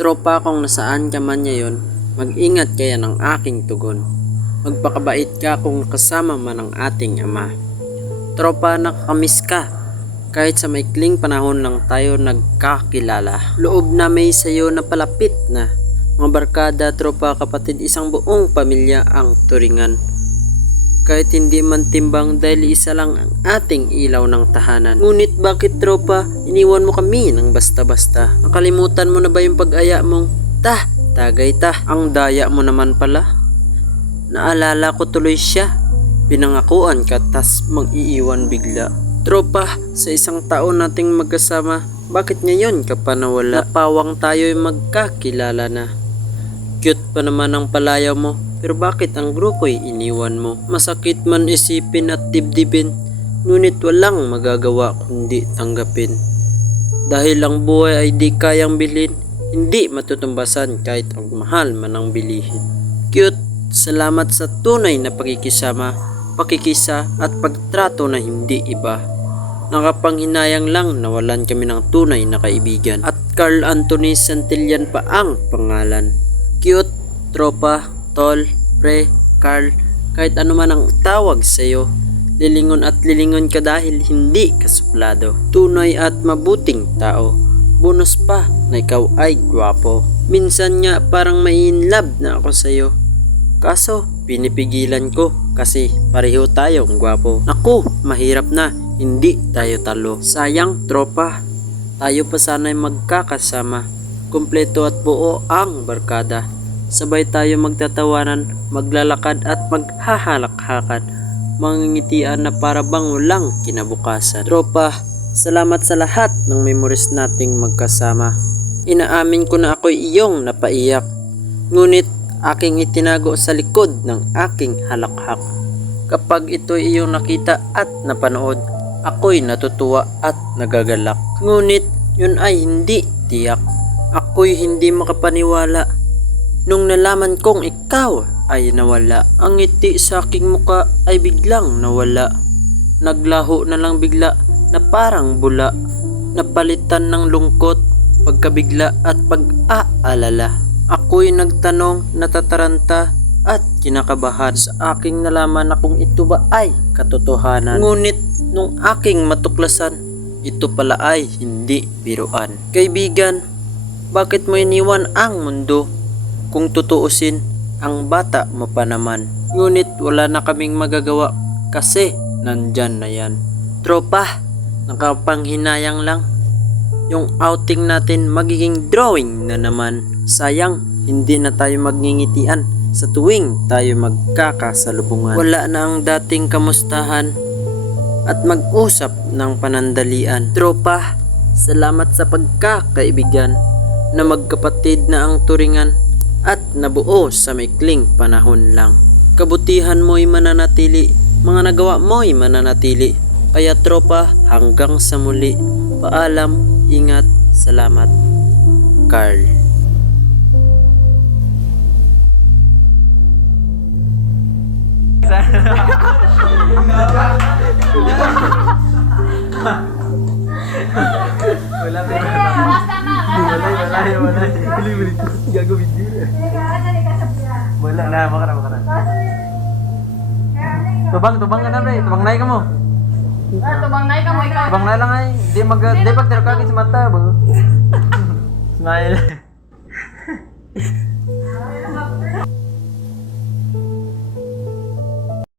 Tropa, kung nasaan ka man ngayon, mag-ingat kaya ng aking tugon. Magpakabait ka kung kasama man ang ating ama. Tropa, nakakamiss ka. Kahit sa maikling panahon lang tayo nagkakilala. Loob na may sayo na palapit na. Mga barkada, tropa, kapatid, isang buong pamilya ang turingan. Kahit hindi man timbang dahil isa lang ang ating ilaw ng tahanan. Ngunit bakit, tropa, iniwan mo kami ng basta-basta? Nakalimutan mo na ba yung pag-aya mong tagay ta? Ang daya mo naman pala. Naalala ko tuloy siya. Pinangakuan ka tas mag-iiwan bigla. Tropa, sa isang taon nating magkasama, bakit ngayon ka pa nawala? Napawang tayo'y magkakilala na. Cute pa naman ang palayaw mo, pero bakit ang grupo'y iniwan mo? Masakit man isipin at dibdibin, ngunit walang magagawa kundi tanggapin. Dahil ang buhay ay di kayang bilhin, hindi matutumbasan kahit ang mahal man ang bilihin. Cute, salamat sa tunay na pakikisama, pakikisa at pagtrato na hindi iba. Nakapanghinayang lang nawalan kami ng tunay na kaibigan. At Carl Anthony Santillan pa ang pangalan. Cute, tropa, tol, pre, Carl, kahit ano man ang tawag sa'yo, lilingon at lilingon ka dahil hindi ka suplado. Tunay at mabuting tao. Bonus pa na ikaw ay gwapo. Minsan nga parang may in love na ako sa'yo. Kaso pinipigilan ko kasi pareho tayong gwapo. Naku, mahirap na, hindi tayo talo. Sayang, tropa, tayo pa sana'y magkakasama. Kumpleto at buo ang barkada. Sabay tayo magtatawanan, maglalakad at maghahalakhakan. Mangingitian na para bang walang kinabukasan. Tropa, salamat sa lahat ng memories nating magkasama. Inaamin ko na ako'y iyong napaiyak. Ngunit aking itinago sa likod ng aking halakhak. Kapag ito'y iyong nakita at napanood, ako'y natutuwa at nagagalak. Ngunit yun ay hindi tiyak. Ako'y hindi makapaniwala nung nalaman kong ikaw ay nawala. Ang ngiti sa aking muka ay biglang nawala. Naglaho na lang bigla na parang bula. Napalitan ng lungkot, pagkabigla at pag-aalala. Ako'y nagtanong, natataranta at kinakabahan sa aking nalaman na kung ito ba ay katotohanan. Ngunit nung aking matuklasan, ito pala ay hindi biruan. Kaibigan, bakit mo iniwan ang mundo? Kung tutuusin, ang bata mo pa naman. Ngunit wala na kaming magagawa kasi nandyan na yan. Tropa, nakapanghinayang lang. Yung outing natin magiging drawing na naman. Sayang, hindi na tayo magngingitian sa tuwing tayo magkakasalubungan. Wala na ang dating kamustahan at mag-usap ng panandalian. Tropa, salamat sa pagkakaibigan na magkapatid na ang turingan at nabuo sa maikling panahon lang. Kabutihan mo'y mananatili, mga nagawa mo'y mananatili. Kaya tropa, hanggang sa muli. Paalam, ingat, salamat. Carl. Wala na, makaran. Tubang ka na, pre. Tubang na ka mo. Tubang na ka mo ikaw. Tubang na lang ay. Di pag terkagin sa mata. Smile.